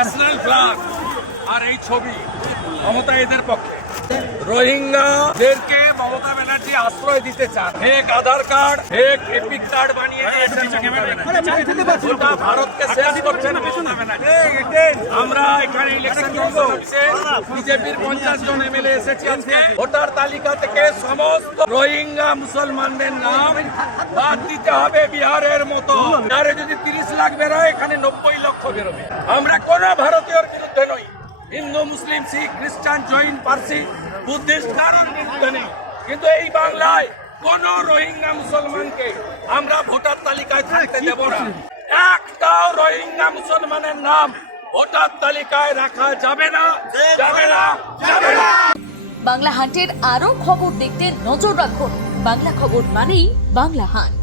National flag আর এই ছবি মমতা এদের পক্ষে। রোহিঙ্গাদেরকে মমতা ব্যানার্জি আশ্রয় দিতে চান, ফেক আধার কার্ড, ফেক এপিক কার্ড বানিয়ে দিয়েছেন গোটা ভারতকে শেষ করছেন মমতা ব্যানার্জি। আমরা এখানে ইলেকশন বিজেপির 50 জন এমএলএ এসেছি আজকে। ভোটার তালিকা থেকে সমস্ত রোহিঙ্গা মুসলমানদের নাম বাদ দিতে হবে বিহারের মতো। বিহারে যদি 30 লাখ বেরোয়, এখানে 90 লক্ষ বেরোবে। আমরা কোন ভারতীয়র বিরুদ্ধে নই, হিন্দু, মুসলিম, শিখ, খ্রিস্টান, জৈন, পার্সি, বুদ্ধিস্ট কারোর বিরুদ্ধে নেই, কিন্তু এই বাংলায় কোন রোহিঙ্গা মুসলমানকে আমরা ভোটার তালিকায় থাকতে দেব না। একটাও রোহিঙ্গা মুসলমানের নাম ভোটার তালিকায় রাখা যাবে না, যাবে না, যাবে না। বাংলা হান্টের আরো খবর দেখতে নজর রাখুন। বাংলা খবর মানেই বাংলা হান্ট।